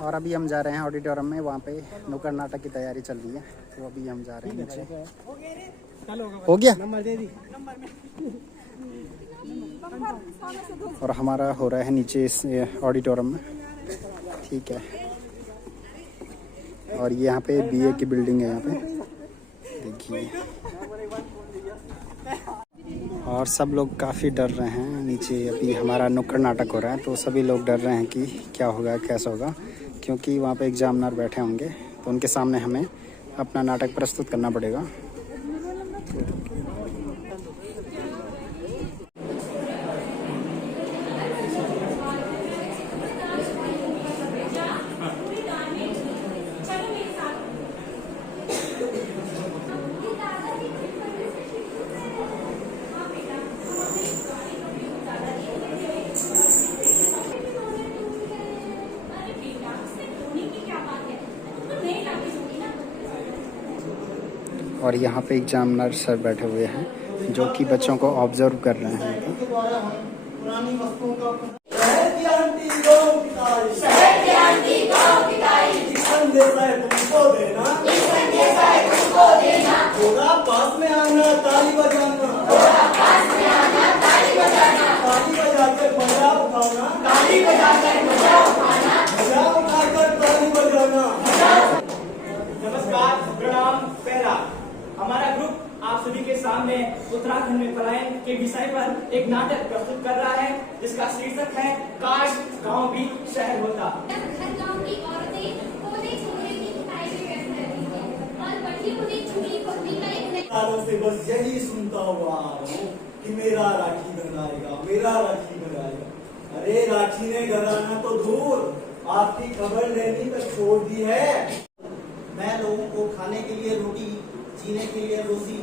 और अभी हम जा रहे हैं ऑडिटोरियम में, वहाँ पे नुक्कड़ नाटक की तैयारी चल रही है, तो अभी हम जा रहे हैं नीचे। हो गया और हमारा हो रहा है नीचे इस ऑडिटोरियम में, ठीक है। और ये यहाँ पे बीए की बिल्डिंग है, यहाँ पे देखिए। और सब लोग काफ़ी डर रहे हैं नीचे, अभी हमारा नुक्कड़ नाटक हो रहा है तो सभी लोग डर रहे हैं कि क्या होगा कैसा होगा, क्योंकि वहाँ पे एग्जामिनर बैठे होंगे तो उनके सामने हमें अपना नाटक प्रस्तुत करना पड़ेगा। और यहाँ पे एग्जामिनर सर बैठे हुए हैं जो कि बच्चों को ऑब्जर्व कर रहे हैं। नमस्कार, प्रणाम, पहला। हमारा ग्रुप आप सभी के सामने उत्तराखंड में पलायन के विषय पर एक नाटक प्रस्तुत कर रहा है, जिसका शीर्षक है काश गांव भी शहर होता। हर गांव की औरतें कोने छोरे की मिठाई में व्यस्त रहती थीं और बड़ी उन्हें चूड़ी खुरपी का एक नया सालों से बस यही सुनता हुआ आ रहा हूँ कि मेरा राखी बंधाएगा, मेरा राखी बंधाएगा। अरे राखी ने गंधाना तो दूर, आपकी खबर लेनी तो छोड़ दी है। मैं लोगों को खाने के लिए रोटी, जीने के लिए रोजी,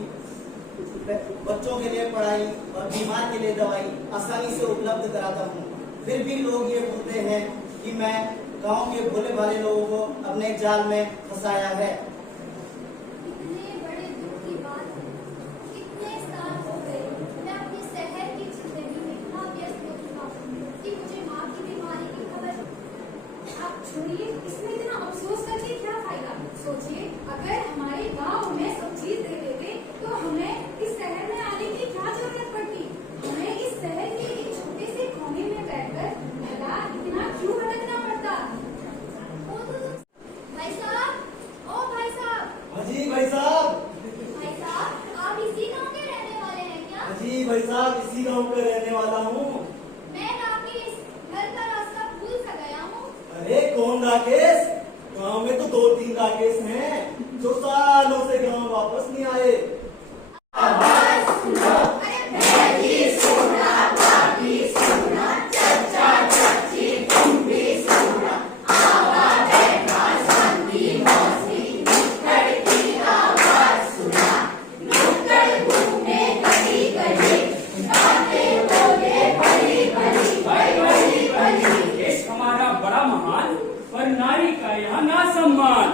बच्चों के लिए पढ़ाई और बीमार के लिए दवाई आसानी से उपलब्ध कराता हूँ। फिर भी लोग ये बोलते हैं कि मैं गांव के भोले भाले लोगों को अपने जाल में फंसाया है। इतने बड़े दुख की बात है। कितने साल हो गए मैं अपने शहर की जिंदगी में इतना व्यस्त हो चुका हूँ कि मुझे माँ की बीमारी की खबर। आप छोड़िए, इसमें इतना अफसोस करके क्या फायदा। सोचिए, अगर हमारे गांव में सब चीज दे देते तो हमें इस शहर में आने की क्या जरूरत पड़ती। हमें इस शहर के एक छोटे से कोने में बैठकर भला इतना क्यों भटकना पड़ता। भाई साहब, ओ भाई साहब। हाजी भाई साहब। भाई साहब, आप इसी गांव के रहने वाले हैं क्या? हाजी भाई साहब, इसी गांव के रहने वाला हूँ। मैं राकेश, घर का रास्ता भूल सा गया हूँ। अरे कौन राकेश? गांव में तो 2-3 राकेश हैं जो सालों से गांव वापस नहीं आए। हमारा बड़ा महान पर नारी का यहाँ ना सम्मान।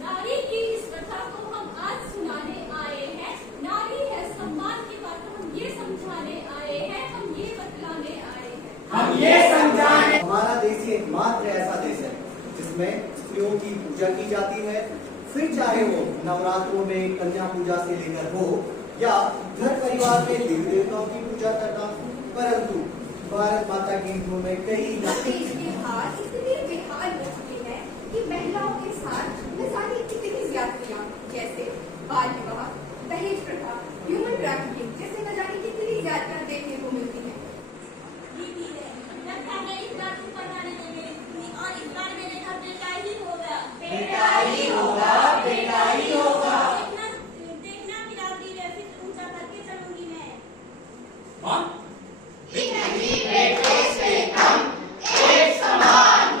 नारी की इस प्रथा को हम आज सुनाने आए हैं। नारी है सम्मान की बात हम ये समझाने आए हैं, हम ये बतलाने आए हैं। हम ये समझाने। हमारा देश ही एकमात्र ऐसा देश है जिसमें स्त्रियों की पूजा की जाती है, फिर चाहे वो नवरात्रों में कन्या पूजा से लेकर हो या घर परिवार में देवी देवताओं की पूजा करना। परंतु भारत माता की धूम में कई देश के हाल इतने बेहाल हो चुके हैं कि महिलाओं के साथ न जाने कितनी ज्यादतियां, जैसे बाल विवाह, दहेज प्रथा, ह्यूमन ट्रैफिकिंग जैसे न जाने कितनी ज्यादतियां देखने को मिलती हैं। लगता है इस बार को पता नहीं और इस बार मेरे घर बेटा ही होगा। बेटा ही होगा, बेटा ही होगा। देखना बिरादरी वैसे ऊंचा करके चलूंगी मैं। हाँ? नहीं बेटे से कम, एक समान।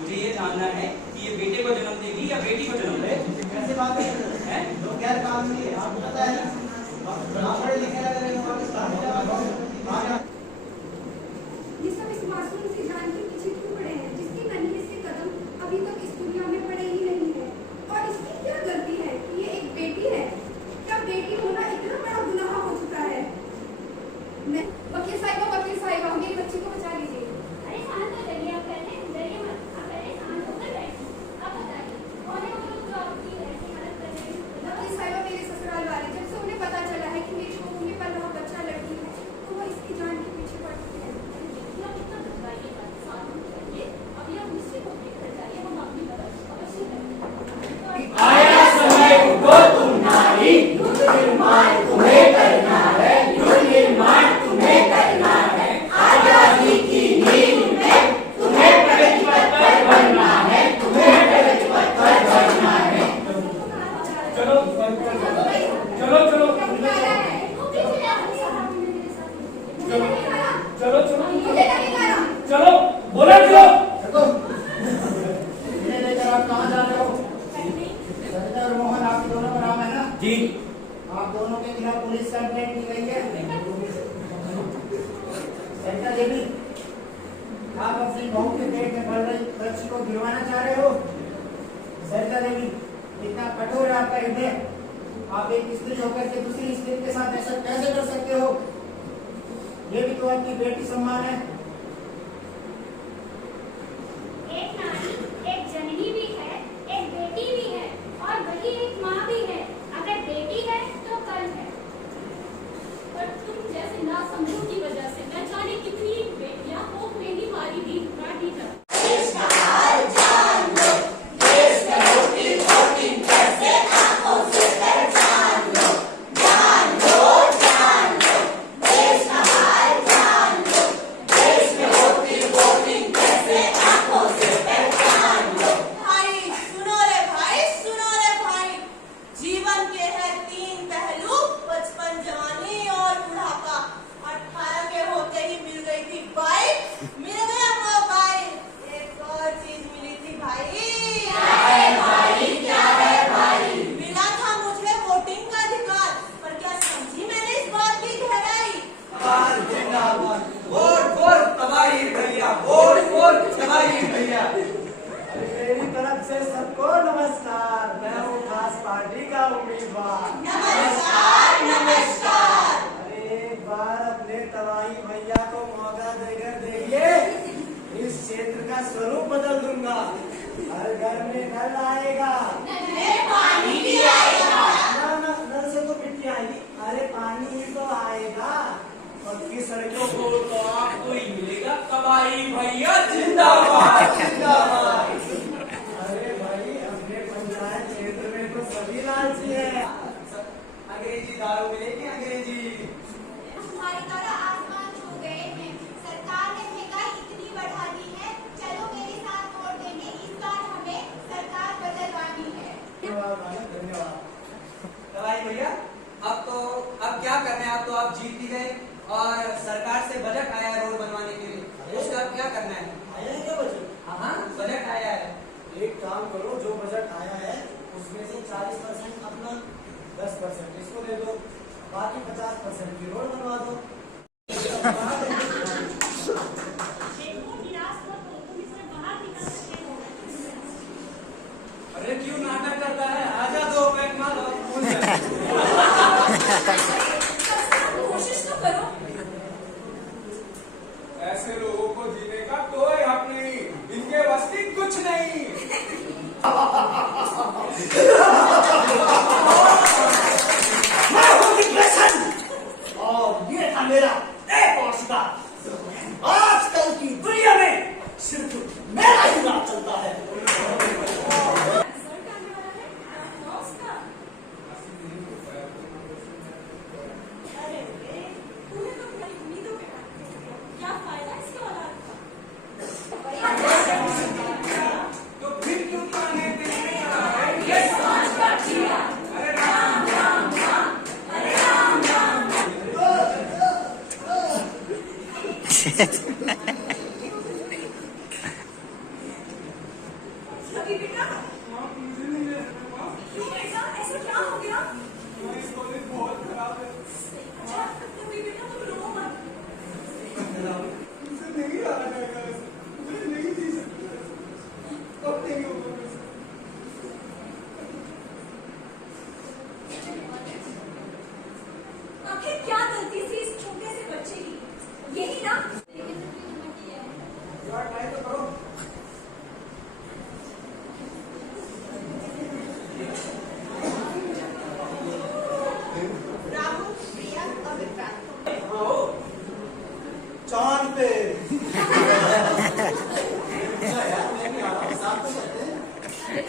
मुझे ये जानना है कि ये बेटे को जन्म देगी या बेटी को जन्म देगी। कैसे बात है? लोग गैर कानूनी है, आपको पता है ना? आप पढ़े लिखे लगे रहे हो, ये सब इस मासूम सी जान के पीछे क्यों पड़े हैं जिसके नन्हे से कदम अभी तक इस दुनिया में पड़े ही नहीं है? और इसकी क्या गलती है कि ये एक बेटी है? क्या बेटी होना इतना बड़ा गुनाह हो चुका है? मैं वकील साहिबा मेरी बच्ची को बचा लीजिए। अरे शांत हो जाइए, आप पहले डरिए मत, आप पहले शांत होकर बैठिए। आप बताइए कौन है वो लोग जो आपकी ऐसी मदद कर रहे हैं? वकील साहिबा मेरे ससुराल वाले, जब से उन्हें पता चला है कि मेरी कोख में पल रहा बच्चा लड़की है तो वो इसकी जान के पीछे पड़ चुके हैं। देखिए आप इतना घबराइएगा, शांत हो जाइए। अभी आप निश्चित होकर घर जाइए, हम आपकी मदद अवश्य करेंगे। आया समय उठो तुम नारी, युग निर्माण तुम्हें करना है, युग निर्माण तुम्हें करना है। आजादी की नींव में तुम्हें प्रगति पथ पर बढ़ना है, तुम्हें प्रगति पथ पर बढ़ना है। चलो चलो चलो चलो चलो बोला चलो। लेकर आप कहाँ जा रहे हो? सरिता और मोहन आप दोनों का नाम है ना? जी आप दोनों के खिलाफ पुलिस कंप्लेंट की गई है। सरिता देवी, आप अपनी बहू के पेट में पल रही बच्ची को गिरवाना चाह रहे हो? सरिता देवी, इतना कठोर है आपका हृदय, आप एक स्त्री होकर के दूसरी स्त्री के साथ ऐसा कैसे कर सकते हो? ये भी तो आपकी बेटी सम्मान है। एक नारी एक जननी भी है, एक बेटी भी है और वही एक माँ भी है। अगर बेटी है तो कल है। पर तुम जैसे ना समझो की वजह से न जाने कितनी बेटियां कोख में ही मारी दी काटी जा। मेरी तरफ से सबको नमस्कार। मैं हूँ खास पार्टी का उम्मीदवार। नमस्कार नमस्कार। अरे एक बार अपने तबाही भैया को मौका देकर देखिए, इस क्षेत्र का स्वरूप बदल दूंगा। हर घर में नल आएगा, पानी भी आएगा। ना नल से तो मिट्टी आएगी, अरे पानी ही तो आएगा। पक्की सड़कों को तो आपको ही मिलेगा। तबाही भैया जिंदाबाद जिंदाबाद। अरे भाई, अपने पंचायत क्षेत्र में तो सभी लालची है। अंग्रेजी दारू मिलेगी, अंग्रेजी। हमारी तरह आसमान छू गए हैं। सरकार ने महंगाई इतनी बढ़ा दी है, चलो मेरे साथ वोट देंगे, इस बार हमें सरकार बदलवानी है। धन्यवाद भाई, धन्यवाद। तबाही भैया, अब क्या करना है? अब तो आप जीत भी गए और सरकार से बजट आया है रोड बनवाने के लिए, उसका अब क्या करना है? आया है क्या बजट? हाँ बजट आया है। एक काम करो, जो बजट आया है उसमें से 40% अपना, 10% इसको दे दो, बाकी 50% की रोड बनवा दो। देखो निराश मत हो, तुम इससे बाहर निकल सकते हो। अरे क्यों नाटक करता है? आजा, 2 पैक मार और भूल जा। कोशिश तो करो। ऐसे लोगों को जीने का कोई हक नहीं, इनके बस की कुछ नहीं। मैं हूँ डिप्रेशन और ये था मेरा एक और शिकार। आजकल की दुनिया में सिर्फ मेरा ही राज चलता है। सरकार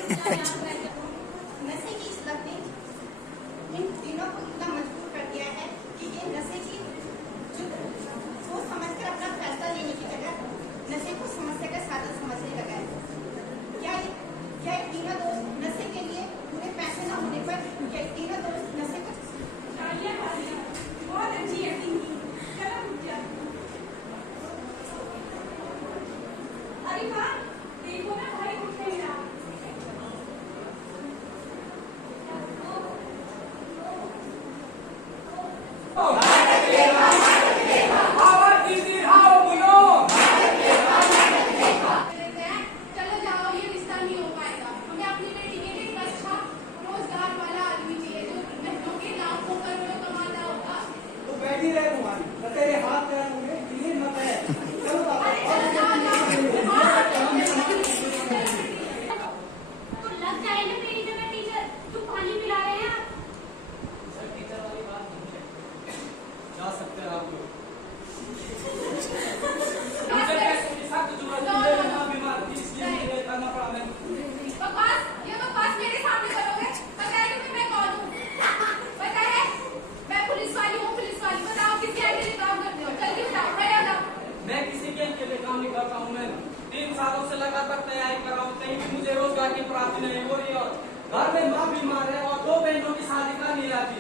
नशे की इस लत ने इन तीनों को इतना मजबूर कर दिया है कि ये नशे की सोच समझकर अपना फैसला लेने की जगह नशे को समस्या का साधन समझने लगा है। क्या ये तीनों दोस्त नशे के लिए उन्हें पैसे न होने पर क्या तीनों दोस्त नशे को बहुत अच्छी है चलो रुक जा। अरे हाँ देखो ना भाई उठ नहीं रहा। आवाज दीजिए, आओ बोलो। चलो जाओ ये रिश्ता नहीं हो पाएगा। हमें अपनी बेटी के लिए एक अच्छा रोजगार वाला आदमी चाहिए जो बहनों के लाखों करोड़ों कमाता होगा। तो बैठी रहे तुम्हारी तो तेरे हाथ पैर होंगे क्लीन मत है। चलो बाबा अरे चलो जाओ तो लग जाए ना मेरी जगह टीचर जो पानी पिला रहे हैं आप। सर टीचर वाली बात नहीं है, जा सकते हैं आप लोग। टीचर के साथ जो मेरे मां बीमार थी इसलिए मुझे करना पड़ा। मैं बकवास मेरे सामने करोगे? पता है तुम्हें मैं कौन हूँ? पता है मैं पुलिस वाली हूँ। पुलिस वाली बताओ किसके अकेले काम करते हो? जल्दी बताओ मैं बताओ। मैं किसी के लिए काम नहीं करता हूँ। मैं 3 सालों से लगातार तैयारी कर रहा हूँ, कहीं भी मुझे रोजगार की प्राप्ति नहीं हो रही और घर में माँ बीमार है और 2 बहनों की शादी का नहीं आती।